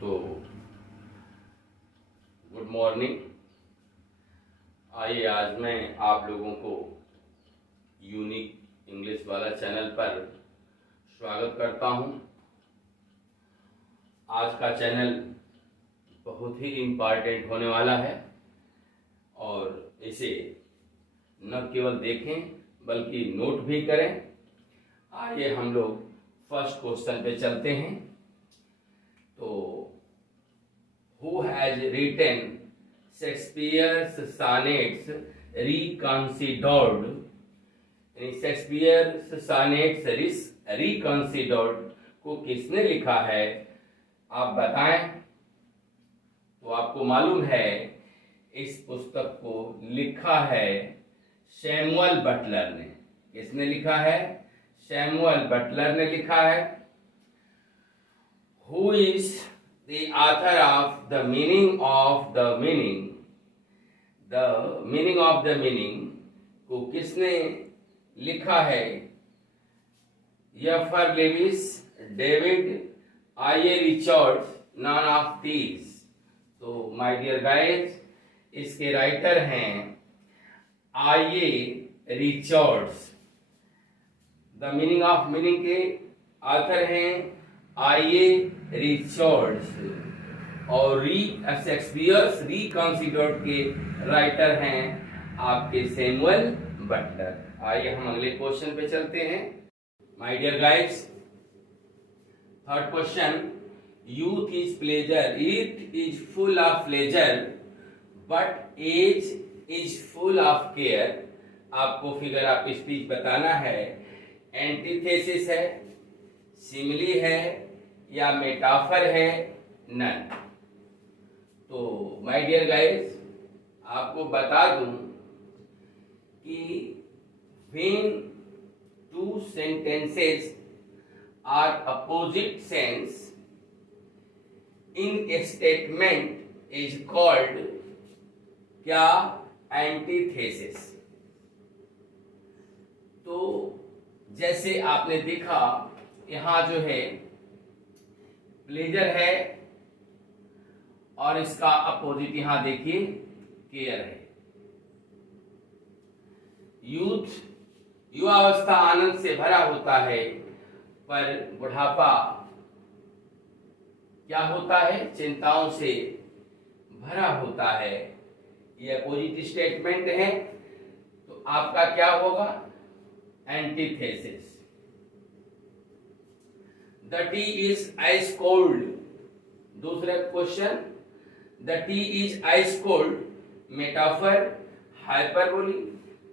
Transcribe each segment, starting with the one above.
तो good morning. आइए आज मैं आप लोगों को यूनिक इंग्लिश वाला चैनल पर स्वागत करता हूं। आज का चैनल बहुत ही इम्पॉर्टेंट होने वाला है और इसे न केवल देखें बल्कि नोट भी करें। आइए हम लोग फर्स्ट क्वेश्चन पे चलते हैं। तो who has written Shakespeare's sonnets reconsidered, Shakespeare's sonnets reconsidered को किसने लिखा है आप बताएं। तो आपको मालूम है इस पुस्तक को लिखा है सैमुअल बटलर ने। किसने लिखा है? सैमुअल बटलर ने लिखा है। Who is the author of the meaning of the meaning? The meaning of the meaning को किसने लिखा है? F R Leavis, David, I A. Richards, none of these. तो माय डियर गाइस, इसके राइटर हैं I A. Richards. The meaning of meaning के author हैं I A. Richards और शेक्सपियर्स रिकंसिडर्ड के राइटर हैं आपके सैमुअल बटलर। आइए हम अगले क्वेश्चन पे चलते हैं। My dear guys, third question, youth is pleasure, it is full of pleasure but age is full of care. आपको फिगर ऑफ स्पीच बताना है। एंटीथेसिस है, सिमिली है या मेटाफर है? नन। तो माय डियर गाइस, आपको बता दूं कि when two sentences are opposite sense in a statement is called क्या? एंटीथेसिस। तो जैसे आपने देखा यहां जो है प्लेजर है और इसका अपोजिट यहां देखिए केयर है। यूथ, युवावस्था आनंद से भरा होता है पर बुढ़ापा क्या होता है? चिंताओं से भरा होता है। ये अपोजिट स्टेटमेंट है तो आपका क्या होगा? Antithesis. The tea is ice cold। दूसरा question, the tea is ice cold, metaphor, hyperbole,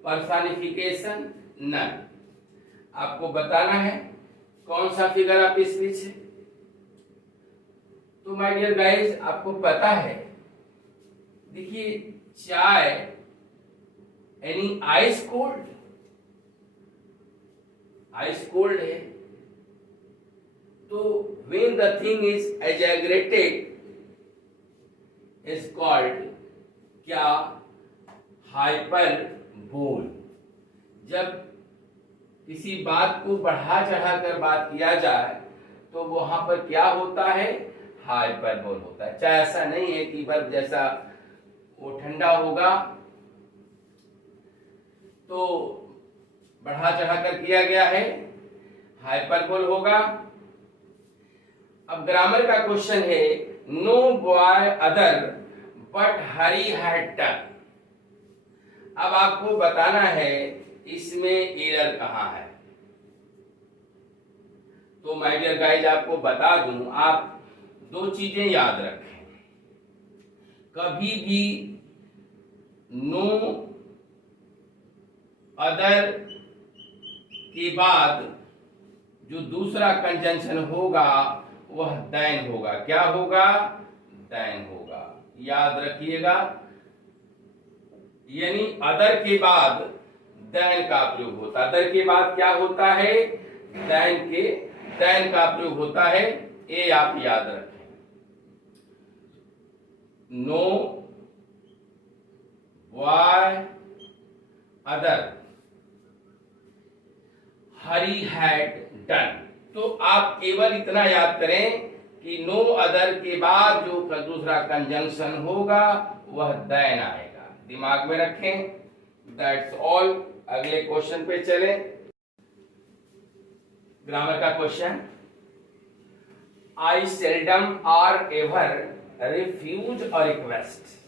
personification, none. आपको बताना है कौन सा फिगर ऑफ स्पीच है। तो माय डियर गाइस, आपको पता है, देखिए चाय यानी आइस कोल्ड, आइस कोल्ड है। तो when the thing is exaggerated is called क्या? हाइपरबोल। जब किसी बात को बढ़ा चढ़ाकर बात किया जाए तो वहां पर क्या होता है? हाइपरबोल होता है। चाहे ऐसा नहीं है कि बर्फ जैसा वो ठंडा होगा तो बढ़ा चढ़ाकर किया गया है, हाइपरबोल होगा। अब ग्रामर का क्वेश्चन है, no boy other but Hari had done. अब आपको बताना है इसमें एरर कहां है। तो माय डियर गाइज, आपको बता दूं, आप दो चीजें याद रखें। कभी भी नो अदर के बाद जो दूसरा कंजंक्शन होगा वह दैन होगा। क्या होगा? दैन होगा। याद रखिएगा, यानी अदर के बाद दैन का प्रयोग होता है। अदर के बाद क्या होता है? दैन का प्रयोग होता है। ये आप याद रखें। No why other Hari had done. तो आप केवल इतना याद करें कि नो अदर के बाद जो दूसरा कंजंक्शन होगा वह देन आएगा, दिमाग में रखें। That's all. अगले क्वेश्चन पे चले। ग्रामर का question, I seldom or ever refuse a request.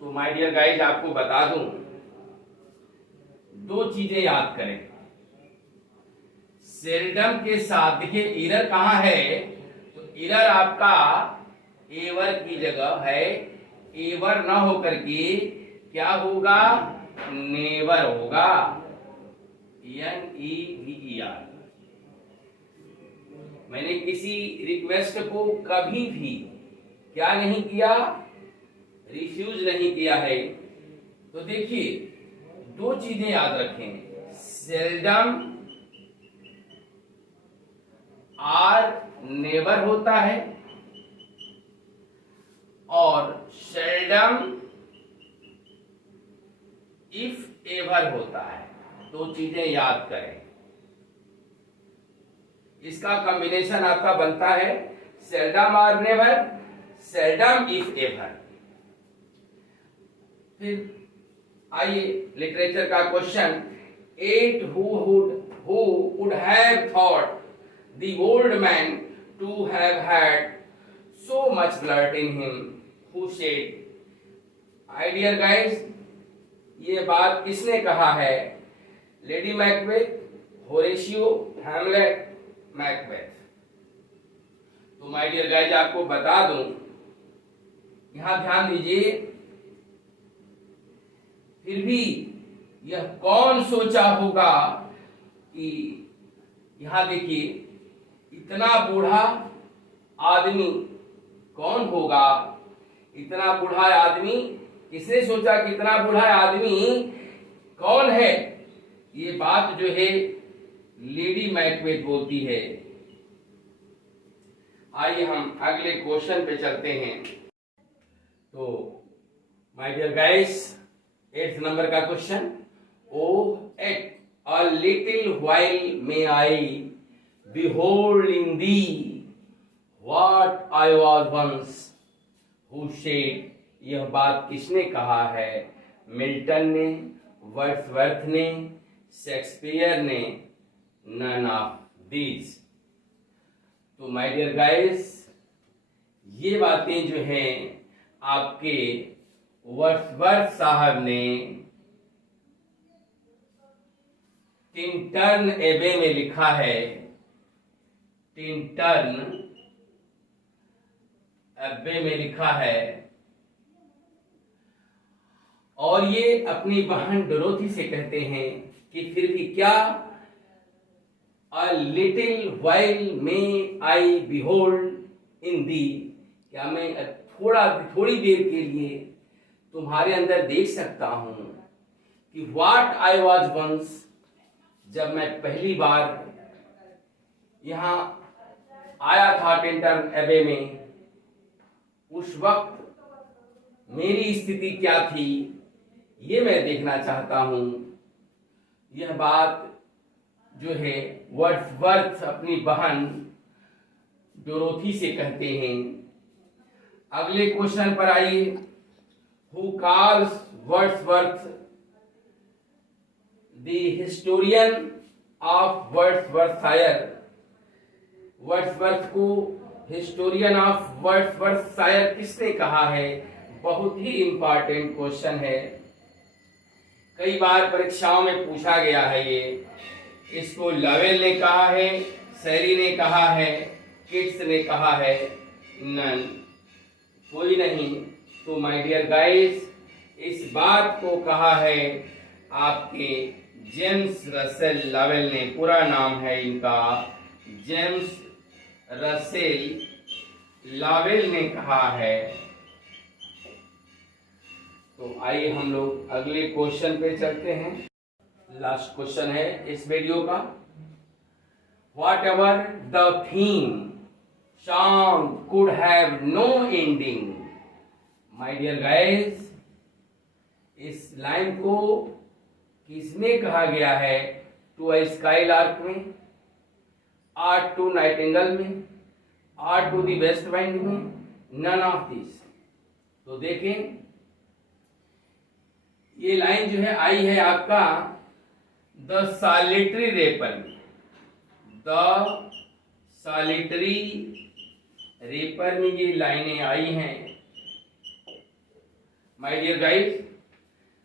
तो माय डियर गाइज, आपको बता दूं, दो चीजें याद करें। सेल्डम के साथ देखिए इरर कहां है, तो इरर आपका एवर की जगह है, एवर ना होकर के क्या होगा, नेवर होगा, NEVER। मैंने किसी रिक्वेस्ट को कभी भी क्या नहीं किया, रिफ्यूज नहीं किया है। तो देखिए दो चीजें याद रखें, सेल्डम आर नेवर होता है और सेल्डम इफ एवर होता है। दो चीजें याद करें, इसका कॉम्बिनेशन आपका बनता है seldom or never, seldom if ever. फिर आइए लिटरेचर का question, yet who would have thought the old man to have had so much blood in him who said। Dear guys, ये बात किसने कहा है, lady Macbeth, Horatio, Hamlet, Macbeth. तो my dear guys आपको बता दूं, यहां ध्यान दीजिए, फिर भी यह कौन सोचा होगा कि, यहां देखिए इतना बूढ़ा आदमी कौन होगा, इतना बूढ़ा आदमी किसने सोचा कि इतना बूढ़ा आदमी कौन है, ये बात जो है लेडी मैकबेथ बोलती है। आइए हम अगले क्वेश्चन पे चलते हैं। तो my dear guys, 8th number का question, O yet a little while may I behold in thee what I was once who said। यह बात किसने कहा है, मिल्टन ने, वर्ड्सवर्थ ने, शेक्सपियर ने, नन ऑफ दीज। तो माय डियर गाइस, ये बातें जो हैं आपके वर्ड्सवर्थ साहब ने टिंटन एबे में लिखा है, टिंटन एबे में लिखा है, और ये अपनी बहन डोरोथी से कहते हैं कि फिर भी क्या, a little while may I behold in thee, क्या मैं थोड़ी देर के लिए तुम्हारे अंदर देख सकता हूं कि व्हाट आई वॉज वंस, जब मैं पहली बार यहां आया था टिंटन एबे में, उस वक्त मेरी स्थिति क्या थी, ये मैं देखना चाहता हूं। यह बात जो है वर्ड्सवर्थ अपनी बहन डोरोथी से कहते हैं। अगले क्वेश्चन पर आइए, who calls Wordsworth the historian of Wordsworthshire. Wordsworth को हिस्टोरियन ऑफ वर्ड्सवर्थशायर किसने कहा है, बहुत ही इंपॉर्टेंट क्वेश्चन है, कई बार परीक्षाओं में पूछा गया है ये। इसको लवेल ने कहा है, सैरी ने कहा है, किट्स ने कहा है, नन, कोई नहीं। तो माय डियर गाइस, इस बात को कहा है आपके जेम्स रसेल लवेल ने, पूरा नाम है इनका जेम्स रसेल लवेल ने कहा है। तो आइए हम लोग अगले क्वेश्चन पे चलते हैं। लास्ट क्वेश्चन है इस वीडियो का, whatever the theme song could have no ending. My dear guys, इस लाइन को किसमें कहा गया है, टू अ स्काई लार्क में, आर टू नाइटिंगेल में, or to the west wind में, नन ऑफ दिस। तो देखें ये लाइन जो है आई है आपका द सॉलिटरी रेपर में, द सॉलिटरी रेपर में ये लाइनें आई हैं माय डियर गाइस।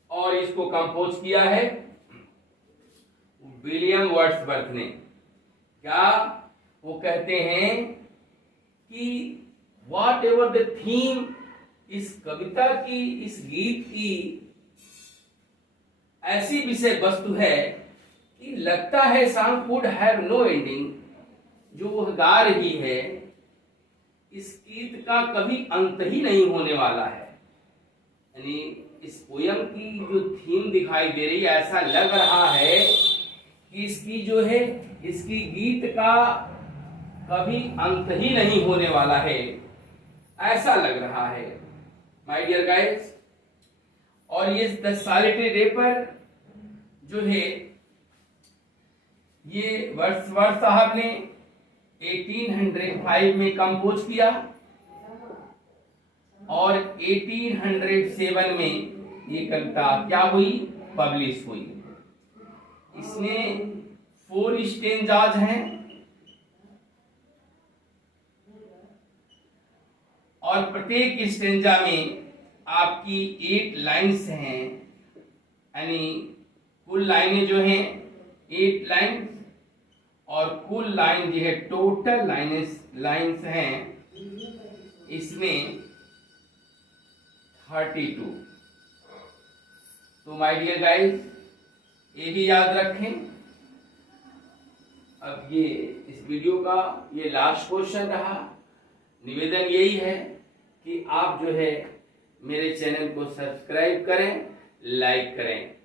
और इसको कंपोज किया है विलियम वर्ड्सवर्थ ने। क्या वो कहते हैं कि वॉट एवर द थीम, इस कविता की, इस गीत की ऐसी विषय वस्तु है कि लगता है song could have no ending. जो वह गा रही है इस गीत का कभी अंत ही नहीं होने वाला है। यानी इस पोयम की जो थीम दिखाई दे रही है, ऐसा लग रहा है कि इसकी जो है, इसकी गीत का कभी अंत ही नहीं होने वाला है, ऐसा लग रहा है माय डियर गाइस। और ये द सॉलिटरी रेपर जो है ये वर्ड्सवर्थ साहब ने 1805 में कंपोज किया और 1807 में ये कविता क्या हुई, पब्लिश हुई। इसमें 4 स्टेंजाज हैं और प्रत्येक स्टेंजा में आपकी 8 लाइन्स हैं, यानी कुल लाइनें जो हैं 8 लाइन, और कुल लाइन जो है टोटल लाइन्स हैं इसमें 32। तो माय डियर गाइस ये भी याद रखें। अब ये इस वीडियो का ये लास्ट क्वेश्चन रहा। निवेदन यही है कि आप जो है मेरे चैनल को सब्सक्राइब करें, लाइक करें।